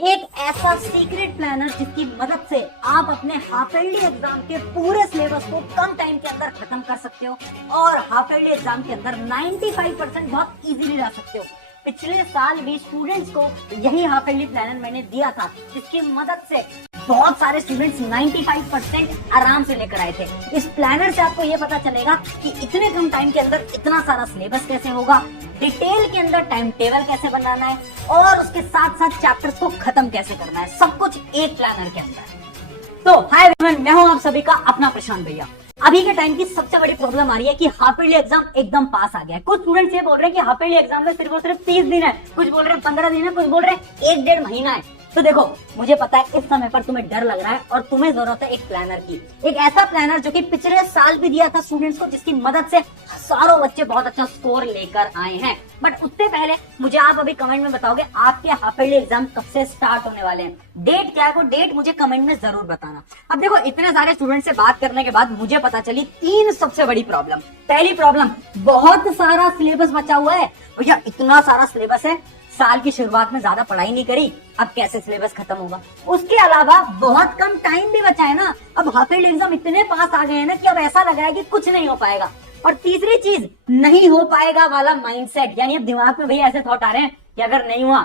एक ऐसा secret planner जिसकी मदद से आप अपने हाफ ईयरली एग्जाम के पूरे सिलेबस को कम टाइम के अंदर खत्म कर सकते हो और हाफ ईयरली एग्जाम के अंदर 95% बहुत इजीली ला सकते हो। पिछले साल भी स्टूडेंट्स को यही हाफ ईयरली प्लानर मैंने दिया था, जिसकी मदद से बहुत सारे स्टूडेंट्स 95% आराम से लेकर आए थे। इस प्लानर से आपको ये पता चलेगा कि इतने कम टाइम के अंदर इतना सारा सिलेबस कैसे होगा, डिटेल के अंदर टाइम टेबल कैसे बनाना है और उसके साथ साथ चैप्टर्स को खत्म कैसे करना है, सब कुछ एक प्लानर के अंदर। तो हाय एवरीवन, मैं हूं आप सभी का अपना प्रशांत भैया। अभी के टाइम की सबसे बड़ी प्रॉब्लम आ रही है कि हाफ ईयरली एग्जाम एकदम पास आ गया है। कुछ स्टूडेंट्स ये बोल रहे हैं कि हाफ ईयरली एग्जाम में सिर्फ और सिर्फ 30 दिन है, कुछ बोल रहे हैं 15 दिन है, कुछ बोल रहे हैं 1-1.5 महीना है। तो देखो, मुझे पता है इस समय पर तुम्हें डर लग रहा है और तुम्हें जरूरत है एक प्लानर की, एक ऐसा प्लानर जो कि पिछले साल भी दिया था स्टूडेंट्स को, जिसकी मदद से हजारों बच्चे बहुत अच्छा स्कोर लेकर आए हैं। बट उससे पहले मुझे आप अभी कमेंट में बताओगे आपके हाफ ईयरली एग्जाम कब से स्टार्ट होने वाले हैं, डेट क्या है, वो डेट मुझे कमेंट में जरूर बताना। अब देखो, इतने सारे स्टूडेंट से बात करने के बाद मुझे पता चली 3 सबसे बड़ी प्रॉब्लम। पहली प्रॉब्लम, बहुत सारा सिलेबस बचा हुआ है। भैया इतना सारा सिलेबस है, साल की शुरुआत में ज्यादा पढ़ाई नहीं करी, अब कैसे सिलेबस खत्म होगा। उसके अलावा बहुत कम टाइम भी बचा है ना, अब हाफ ईयरली एग्जाम इतने पास आ गए हैं ना कि अब ऐसा लग रहा है कि कुछ नहीं हो पाएगा। और तीसरी चीज, नहीं हो पाएगा वाला माइंडसेट, यानी अब दिमाग में भैया ऐसे थॉट आ रहे हैं कि अगर नहीं हुआ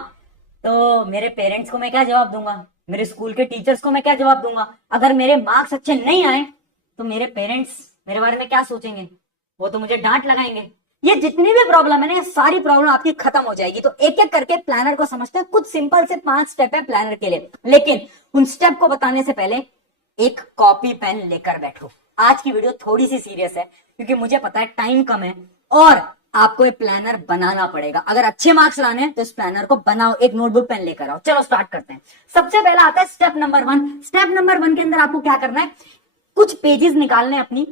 तो मेरे पेरेंट्स को मैं क्या जवाब दूंगा, मेरे स्कूल के टीचर्स को मैं क्या जवाब दूंगा, अगर मेरे मार्क्स अच्छे नहीं आए तो मेरे पेरेंट्स मेरे बारे में क्या सोचेंगे, वो तो मुझे डांट लगाएंगे। ये जितनी भी प्रॉब्लम है ना, ये सारी प्रॉब्लम आपकी खत्म हो जाएगी। तो एक एक करके प्लानर को समझते हैं। कुछ सिंपल से 5 स्टेप है प्लानर के लिए, लेकिन उन स्टेप को बताने से पहले एक कॉपी पेन लेकर बैठो। आज की वीडियो थोड़ी सी सीरियस है क्योंकि मुझे पता है टाइम कम है और आपको एक प्लानर बनाना पड़ेगा। अगर अच्छे मार्क्स लाने हैं तो इस प्लानर को बनाओ, एक नोटबुक पेन लेकर आओ। चलो स्टार्ट करते हैं। सबसे पहला आता है स्टेप नंबर 1। स्टेप नंबर 1 के अंदर आपको क्या करना है, कुछ पेजेस निकालने अपनी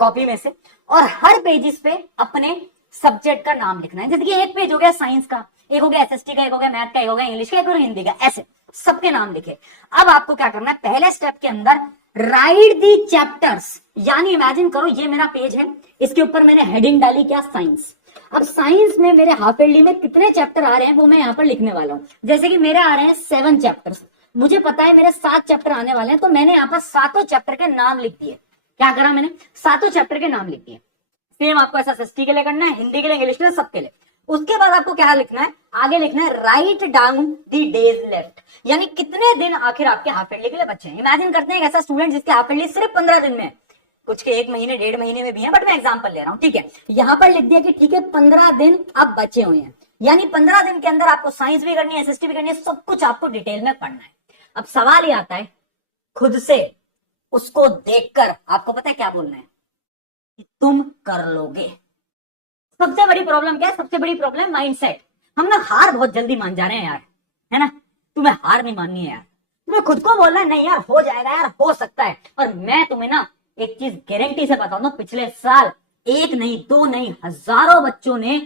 कॉपी में से और हर पेजेस पे अपने सब्जेक्ट का नाम लिखना है। जैसे कि एक पेज हो गया साइंस का, एक हो गया एसएसटी का, एक हो गया मैथ का, एक हो गया इंग्लिश का, एक हो गया हिंदी का, ऐसे सबके नाम लिखे। अब आपको क्या करना है, पहले स्टेप के अंदर राइट दी चैप्टर्स, यानी इमेजिन करो ये मेरा पेज है, इसके ऊपर मैंने हेडिंग डाली क्या, साइंस। अब साइंस में मेरे हाफ ईयरली में कितने चैप्टर आ रहे हैं वो मैं यहाँ पर लिखने वाला हूँ। जैसे कि मेरे आ रहे हैं 7 चैप्टर्स, मुझे पता है मेरे 7 चैप्टर आने वाले हैं, तो मैंने यहाँ पर 7 चैप्टर के नाम लिख दिए। क्या करा मैंने, 7 चैप्टर के नाम लिख दिए। सेम आपको ऐसा एसएसटी के लिए करना है, हिंदी के लिए, इंग्लिश के लिए, सबके लिए। उसके बाद आपको क्या लिखना है, आगे लिखना है write down the days left, यानी कितने दिन आखिर आपके हाफ ईयरली के लिए बचे हैं। इमेजिन करते हैं एक ऐसा स्टूडेंट जिसके हाफ ईयरली सिर्फ 15 दिन में है, कुछ के 1 महीने 1.5 महीने में भी है, बट मैं एग्जांपल ले रहा हूं, ठीक है। यहां पर लिख दिया कि ठीक है 15 दिन अब बचे हुए हैं, यानी 15 दिन के अंदर आपको साइंस भी करनी है, एसएसटी भी करनी है, सब कुछ आपको डिटेल में पढ़ना है। अब सवाल ये आता है, खुद से उसको देखकर आपको पता है क्या बोलना है कि तुम कर लोगे। सबसे बड़ी प्रॉब्लम क्या है, सबसे बड़ी प्रॉब्लम माइंडसेट। हम ना हार बहुत जल्दी मान जा रहे हैं यार, है ना। तुम्हें हार नहीं माननी है यार, तुम्हें खुद को बोलना है नहीं यार हो जाएगा, यार हो सकता है। और मैं तुम्हें ना एक चीज गारंटी से बताऊं ना, पिछले साल 1 नहीं 2 नहीं हजारों बच्चों ने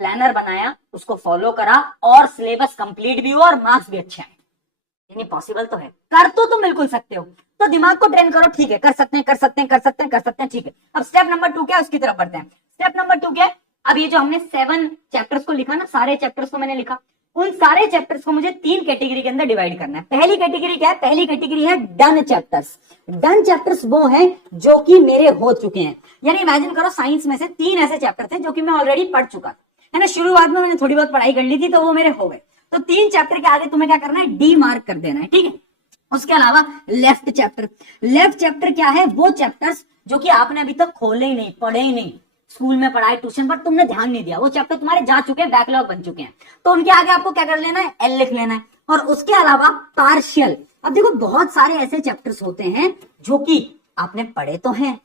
प्लानर बनाया, उसको फॉलो करा और सिलेबस कंप्लीट भी हुआ और मार्क्स भी अच्छे आए। यानी पॉसिबल तो है, कर तो तुम बिल्कुल सकते हो। तो दिमाग को ट्रेन करो, ठीक है कर सकते हैं कर सकते हैं कर सकते हैं कर सकते हैं, ठीक है। अब स्टेप नंबर 2 क्या है, उसकी तरफ बढ़ते हैं। स्टेप नंबर 2 क्या है, अब ये जो हमने 7 चैप्टर्स को लिखा ना, सारे चैप्टर्स को मैंने लिखा, उन सारे चैप्टर्स को मुझे 3 कैटेगरी के अंदर डिवाइड करना है। पहली कैटेगरी क्या है, पहली कैटेगरी है डन चैप्टर्स। डन चैप्टर्स वो हैं जो कि मेरे हो चुके हैं, यानी इमेजिन करो साइंस में से 3 ऐसे चैप्टर थे जो कि मैं ऑलरेडी पढ़ चुका था, है ना। शुरुआत में मैंने थोड़ी बहुत पढ़ाई कर ली थी तो वो मेरे हो गए। तो 3 चैप्टर के आगे तुम्हें क्या करना है, डी मार्क कर देना है, ठीक है। उसके अलावा लेफ्ट चैप्टर, लेफ्ट चैप्टर क्या है, वो चैप्टर्स जो कि आपने अभी तक खोले ही नहीं, पढ़े ही नहीं, स्कूल में पढ़ाए, ट्यूशन पर तुमने ध्यान नहीं दिया, वो चैप्टर तुम्हारे जा चुके हैं, बैकलॉग बन चुके हैं, तो उनके आगे आपको क्या कर लेना है, एल लिख लेना है। और उसके अलावा पार्शियल। अब देखो बहुत सारे ऐसे चैप्टर्स होते हैं जो कि आपने पढ़े तो हैं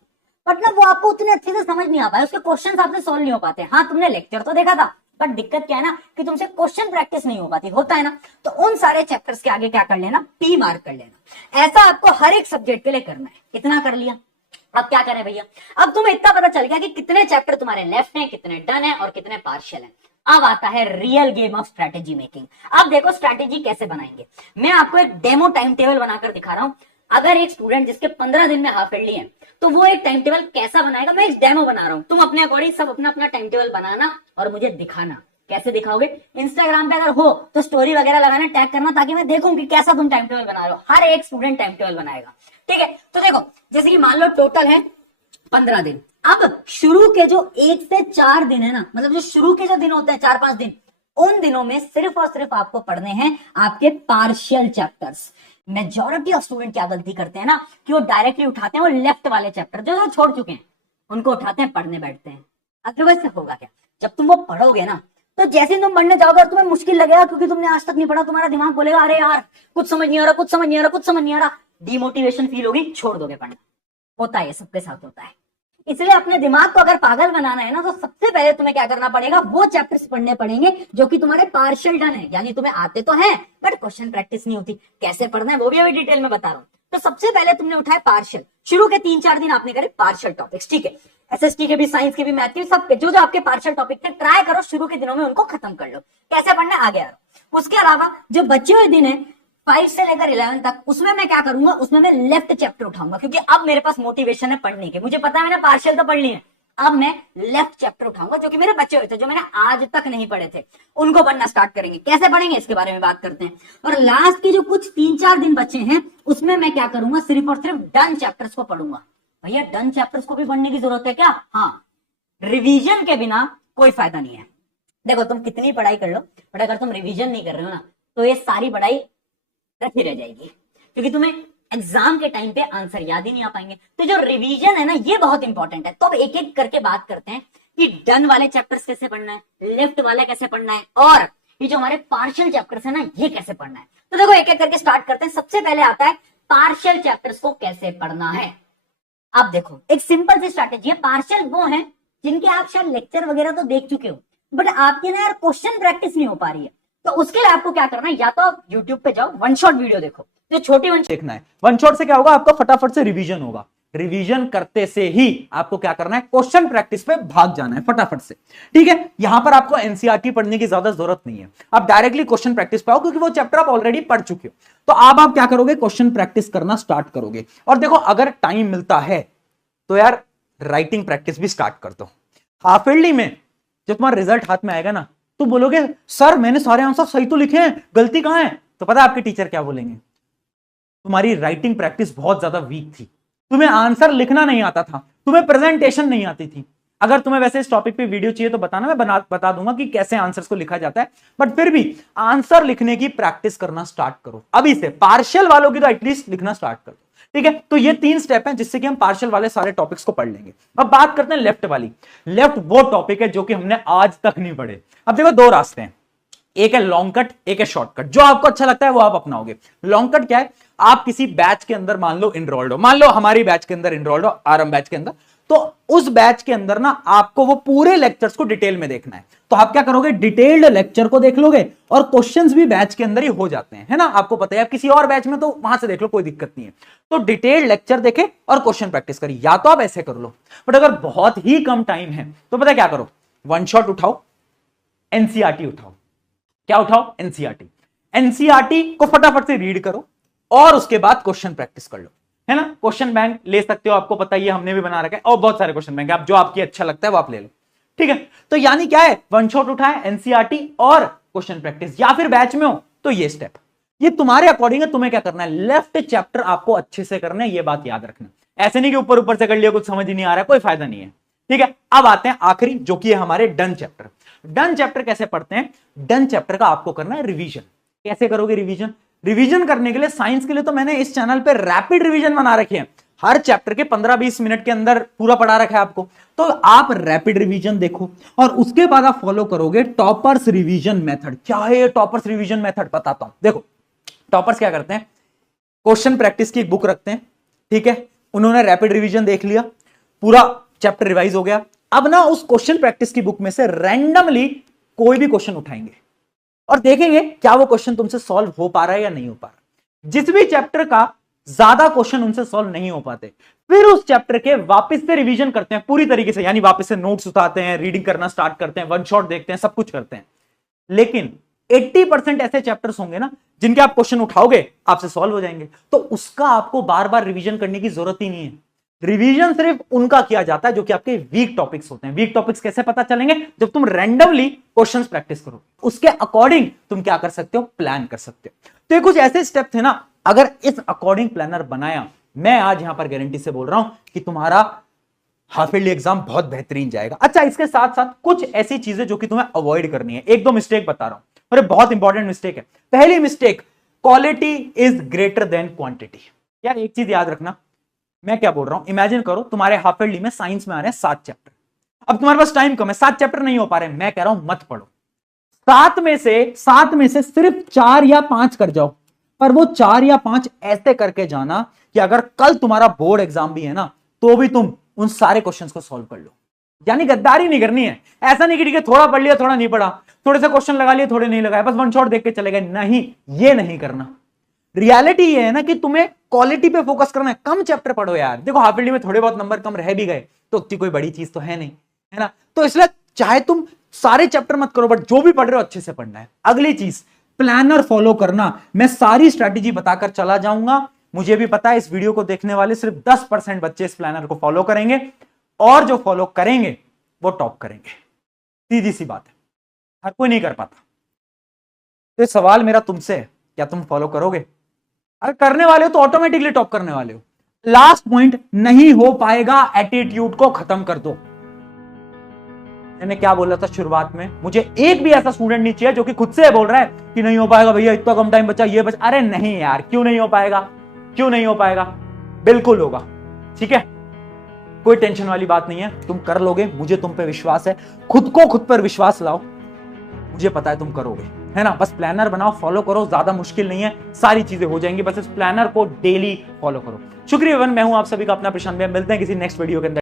बट ना वो आपको उतने अच्छे से समझ नहीं आ पाए, उसके क्वेश्चन आपने सोल्व नहीं हो पाते। हाँ तुमने लेक्चर तो देखा था बट दिक्कत क्या है ना कि तुमसे क्वेश्चन प्रैक्टिस नहीं हो पाती, होता है ना। तो उन सारे चैप्टर्स के आगे क्या कर लेना, पी मार्क कर लेना। ऐसा आपको हर एक सब्जेक्ट के लिए करना है। इतना कर लिया, अब क्या करें भैया, अब तुम्हें इतना पता चल गया कि कितने चैप्टर तुम्हारे लेफ्ट हैं, कितने डन है और कितने पार्शियल हैं। अब आता है real game of strategy making. अब देखो स्ट्रेटेजी कैसे बनाएंगे, मैं आपको एक डेमो टाइम टेबल बनाकर दिखा रहा हूं। अगर एक स्टूडेंट जिसके 15 दिन में हाफ ईयरली है तो वो एक टाइम टेबल कैसा बनाएगा, मैं एक डेमो बना रहा हूं, तुम अपने अकॉर्डिंग सब अपना अपना टाइम टेबल बनाना और मुझे दिखाना कैसे दिखाओगे? इंस्टाग्राम पे अगर हो तो स्टोरी वगैरह लगाना, टैग करना, ताकि मैं देखूं कि कैसा तुम टाइम टेबल बना रहे हो। हर एक स्टूडेंट टाइम टेबल बनाएगा, ठीक है। तो देखो, जैसे कि मान लो टोटल है 15 दिन। अब शुरू के जो 1 से 4 दिन है ना, मतलब जो शुरू के जो दिन होते हैं 4-5 दिन, उन दिनों में सिर्फ और सिर्फ आपको पढ़ने हैं आपके partial chapters. Majority of student क्या गलती करते हैं ना, कि वो डायरेक्टली उठाते हैं वो लेफ्ट वाले चैप्टर जो छोड़ चुके हैं, उनको उठाते हैं, पढ़ने बैठते हैं। अदरवाइज से होगा क्या, जब तुम वो पढ़ोगे ना, तो जैसे ही तुम पढ़ने जाओगे और तुम्हें मुश्किल लगेगा क्योंकि तुमने आज तक नहीं पढ़ा, तुम्हारा दिमाग बोलेगा अरे यार कुछ समझ नहीं आ रहा, कुछ समझ नहीं आ रहा, कुछ समझ नहीं आ रहा, डिमोटिवेशन फील होगी, छोड़ दोगे पढ़ना। होता है, सबके साथ होता है। इसलिए अपने दिमाग को अगर पागल बनाना है ना, तो सबसे पहले तुम्हें क्या करना पड़ेगा, वो चैप्टर्स पढ़ने पड़ेंगे जो कि तुम्हारे पार्शियल डन है, यानी तुम्हें आते तो हैं बट क्वेश्चन प्रैक्टिस नहीं होती। कैसे पढ़ना है वो भी अभी डिटेल में बता रहा हूं। तो सबसे पहले तुमने उठाए पार्शियल, शुरू के 3-4 दिन आपने करे पार्शियल टॉपिक्स, ठीक है। एसएसटी के भी, साइंस के भी, मैथ के भी, सबके जो जो आपके पार्शियल टॉपिक थे, ट्राई करो शुरू के दिनों में उनको खत्म कर लो। कैसे पढ़ना है आगे आ रहा हूं। उसके अलावा जो बचे हुए दिन है 5 से लेकर 11 तक, उसमें मैं क्या करूंगा, उसमें मैं लेफ्ट चैप्टर उठाऊंगा, क्योंकि अब मेरे पास मोटिवेशन है पढ़ने के। मुझे पता है मैंने पार्शियल तो पढ़ ली है, अब मैं लेफ्ट चैप्टर उठाऊंगा जो कि मेरे बचे हुए थे, जो मैंने आज तक नहीं पढ़े थे, उनको पढ़ना स्टार्ट करेंगे। कैसे पढ़ेंगे इसके बारे में बात करते हैं। और लास्ट के जो कुछ 3-4 दिन बचे हैं, उसमें मैं क्या करूंगा, सिर्फ और सिर्फ डन चैप्टर्स को पढ़ूंगा। भैया डन चैप्टर्स को भी पढ़ने की जरूरत है क्या? हाँ, रिवीजन के बिना कोई फायदा नहीं है। देखो तुम कितनी पढ़ाई कर लो, बट अगर तुम रिवीजन नहीं कर रहे हो ना, तो ये सारी पढ़ाई रखी रह जाएगी, क्योंकि तुम्हें एग्जाम के टाइम पे आंसर याद ही नहीं आ पाएंगे। तो जो रिवीजन है ना, ये बहुत इंपॉर्टेंट है। तो अब एक एक करके बात करते हैं कि डन वाले चैप्टर्स कैसे पढ़ना है, लेफ्ट वाले कैसे पढ़ना है, और ये जो हमारे पार्शियल चैप्टर्स है ना, ये कैसे पढ़ना है। तो देखो एक एक करके स्टार्ट करते हैं। सबसे पहले आता है पार्शियल चैप्टर्स को कैसे पढ़ना है। अब देखो एक सिंपल सी स्ट्रैटेजी है। पार्शियल वो है जिनके आप शायद लेक्चर वगैरह तो देख चुके हो, बट आपके ना यार क्वेश्चन प्रैक्टिस नहीं हो पा रही है। तो उसके लिए आपको क्या करना है, या तो आप यूट्यूब पे जाओ, वन शॉट वीडियो देखो, जो छोटी वन देखना है। वन शॉट से क्या होगा, आपका फटाफट से रिवीजन होगा। रिवीजन करते से ही आपको क्या करना है, क्वेश्चन प्रैक्टिस पे भाग जाना है फटाफट से, ठीक है। यहां पर आपको एनसीईआरटी पढ़ने की ज्यादा जरूरत नहीं है, आप डायरेक्टली क्वेश्चन प्रैक्टिस पे आओ, क्योंकि वो चैप्टर आप ऑलरेडी पढ़ चुके हो। तो आप क्या करोगे, क्वेश्चन प्रैक्टिस करना स्टार्ट करोगे। और देखो अगर टाइम मिलता है तो यार राइटिंग प्रैक्टिस भी स्टार्ट कर दो। हाफ ईयरली में जब तुम्हारा रिजल्ट हाथ में आएगा ना, तो बोलोगे सर मैंने सारे आंसर सही तो लिखे हैं, गलती कहां है। तो पता है आपके टीचर क्या बोलेंगे, तुम्हारी राइटिंग प्रैक्टिस बहुत ज्यादा वीक थी, तुम्हें आंसर लिखना नहीं आता था, तुम्हें प्रेजेंटेशन नहीं आती थी। अगर तुम्हें वैसे इस टॉपिक पे वीडियो चाहिए तो बताना, मैं बता दूंगा कि कैसे आंसर्स को लिखा जाता है। बट फिर भी आंसर लिखने की प्रैक्टिस करना स्टार्ट करो अभी से। पार्शियल वालों की तो एटलीस्ट लिखना स्टार्ट करो, ठीक है। तो ये 3 स्टेप हैं जिससे कि हम पार्शियल वाले सारे टॉपिक्स को पढ़ लेंगे। अब बात करते हैं लेफ्ट वाली। लेफ्ट वो टॉपिक है जो कि हमने आज तक नहीं पढ़े। अब देखो 2 रास्ते हैं, एक है लॉन्ग कट, एक है शॉर्टकट। जो आपको अच्छा लगता है वो आप अपनाओगे। लॉन्ग कट क्या है, आप किसी बैच के अंदर मान लो इनरोल्ड हो, मान लो हमारी बैच के अंदर इनरोल्ड हो, आरएम बैच के अंदर, तो उस बैच के अंदर ना आपको वो पूरे लेक्चर्स को डिटेल में देखना है। तो आप क्या करोगे, डिटेल्ड लेक्चर को देख लोगे, और क्वेश्चंस भी बैच के अंदर ही हो जाते हैं, है ना। आपको पता है, आप किसी और बैच में तो वहां से देख लो, कोई दिक्कत नहीं है। तो डिटेल्ड लेक्चर देखे और क्वेश्चन प्रैक्टिस करिए, या तो आप ऐसे कर लो। बट अगर बहुत ही कम टाइम है तो पता क्या करो, वन शॉट उठाओ, एनसीईआरटी उठाओ। क्या उठाओ, एनसीईआरटी। एनसीईआरटी को फटाफट से रीड करो और उसके बाद क्वेश्चन प्रैक्टिस कर लो, है ना। क्वेश्चन बैंक ले सकते हो, आपको पता ही है, हमने भी बना रखा है, और बहुत सारे क्वेश्चन बैंक, आप जो आपकी अच्छा लगता है वो आप ले लो, ठीक है। तो यानी क्या है, वन शॉट उठाए, एनसीईआरटी और क्वेश्चन प्रैक्टिस, या फिर बैच में हो तो ये स्टेप, ये तुम्हारे अकॉर्डिंग है। तुम्हें क्या करना है, लेफ्ट चैप्टर आपको अच्छे से करना है, ये बात याद रखना। ऐसे नहीं कि ऊपर ऊपर से कर लिया, कुछ समझ ही नहीं आ रहा है, कोई फायदा नहीं है, ठीक है। अब आते हैं आखिरी, जो कि है हमारे डन चैप्टर। डन चैप्टर कैसे पढ़ते हैं, डन चैप्टर का आपको करना है रिवीजन। कैसे करोगे रिवीजन, रिवीजन करने के लिए साइंस के लिए तो मैंने इस चैनल पे रैपिड रिवीजन बना रखे हैं, हर चैप्टर के 15-20 मिनट के अंदर पूरा पढ़ा रखा है आपको। तो आप रैपिड रिवीजन देखो और उसके बाद आप फॉलो करोगे टॉपर्स रिवीजन मेथड। क्या है ये टॉपर्स रिवीजन मेथड, बताता हूं। देखो टॉपर्स क्या करते हैं, क्वेश्चन प्रैक्टिस की एक बुक रखते हैं, ठीक है। उन्होंने रैपिड रिवीजन देख लिया, पूरा चैप्टर रिवाइज हो गया। अब ना उस क्वेश्चन प्रैक्टिस की बुक में से रैंडमली कोई भी क्वेश्चन उठाएंगे और देखेंगे क्या वो क्वेश्चन तुमसे सॉल्व हो पा रहा है या नहीं हो पा रहा। जिस भी चैप्टर का ज्यादा क्वेश्चन उनसे सॉल्व नहीं हो पाते, फिर उस चैप्टर के वापस से रिवीजन करते हैं पूरी तरीके से, यानी वापस से नोट्स उठाते हैं, रीडिंग करना स्टार्ट करते हैं, वन शॉट देखते हैं, सब कुछ करते हैं। लेकिन 80% ऐसे चैप्टर्स होंगे ना जिनके आप क्वेश्चन उठाओगे आपसे सॉल्व हो जाएंगे, तो उसका आपको बार बार रिवीजन करने की जरूरत ही नहीं है। रिवीजन सिर्फ उनका किया जाता है जो कि आपके वीक टॉपिक्स होते हैं। वीक टॉपिक्स कैसे पता चलेंगे? जब तुम रैंडमली क्वेश्चंस प्रैक्टिस करो, उसके अकॉर्डिंग तुम क्या कर सकते हो? प्लान कर सकते हो। तो ये कुछ ऐसे स्टेप थे ना, अगर इस अकॉर्डिंग प्लानर बनाया, मैं आज यहां पर गारंटी से बोल रहा हूं कि तुम्हारा हाफ ईयरली एग्जाम बहुत बेहतरीन जाएगा। अच्छा, इसके साथ साथ कुछ ऐसी चीजें जो कि तुम्हें अवॉइड करनी है, एक दो मिस्टेक बता रहा हूं, अरे बहुत इंपॉर्टेंट मिस्टेक है। पहली mistake, quality is greater than quantity. यार एक चीज याद रखना, मैं क्या बोल रहा हूं, इमेजिन करो तुम्हारे हाफ ईयरली में साइंस में आ रहे हैं 7 चैप्टर। अब तुम्हारे पास टाइम कम है, 7 चैप्टर नहीं हो पा रहे, मैं कह रहा हूं मत पढ़ो। 7 में से सिर्फ 4 या 5 कर जाओ, पर वो 4 या 5 ऐसे करके जाना कि अगर कल तुम्हारा बोर्ड एग्जाम भी है ना, तो भी तुम उन सारे क्वेश्चंस को सॉल्व कर लो। यानी गद्दारी नहीं करनी है। ऐसा नहीं कि ठीक है थोड़ा पढ़ लिया थोड़ा नहीं पढ़ा, थोड़े से क्वेश्चन लगा लिए थोड़े नहीं लगाए, बस वन शॉट देख के चले गए, नहीं, ये नहीं करना। रियलिटी ये है ना कि तुम्हें क्वालिटी पे फोकस करना है। कम चैप्टर पढ़ो यार, देखो हाफ ईयरली में थोड़े बहुत नंबर कम रह भी गए तो उतनी कोई बड़ी चीज तो है नहीं, है ना। तो इसलिए चाहे तुम सारे चैप्टर मत करो, बट जो भी पढ़ रहे हो अच्छे से पढ़ना है। अगली चीज, प्लानर फॉलो करना। मैं सारी स्ट्रैटेजी बताकर चला जाऊंगा। मुझे भी पता है इस वीडियो को देखने वाले सिर्फ 10% बच्चे इस प्लानर को फॉलो करेंगे, और जो फॉलो करेंगे वो टॉप करेंगे। सीधी सी बात है, हर कोई नहीं कर पाता। तो सवाल मेरा तुमसे है, क्या तुम फॉलो करोगे? अगर करने वाले हो तो ऑटोमेटिकली टॉप करने वाले हो। लास्ट पॉइंट, नहीं हो पाएगा एटीट्यूड को खत्म कर दो। मैंने क्या बोला था शुरुआत में, मुझे एक भी ऐसा स्टूडेंट नहीं चाहिए जो कि खुद से बोल रहा है कि नहीं हो पाएगा भैया, इतना कम टाइम बचा, ये बचा। अरे नहीं यार, क्यों नहीं हो पाएगा? क्यों नहीं हो पाएगा? बिल्कुल होगा, ठीक है, कोई टेंशन वाली बात नहीं है, तुम कर लोगे, मुझे तुम पे विश्वास है। खुद पर विश्वास लाओ, मुझे पता है तुम करोगे, है ना। बस प्लानर बनाओ, फॉलो करो, ज्यादा मुश्किल नहीं है, सारी चीजें हो जाएंगी। बस इस प्लानर को डेली फॉलो करो। शुक्रिया, मैं हूं आप सभी का अपना प्रशांत भैया। मिलते हैं किसी नेक्स्ट वीडियो के अंदर।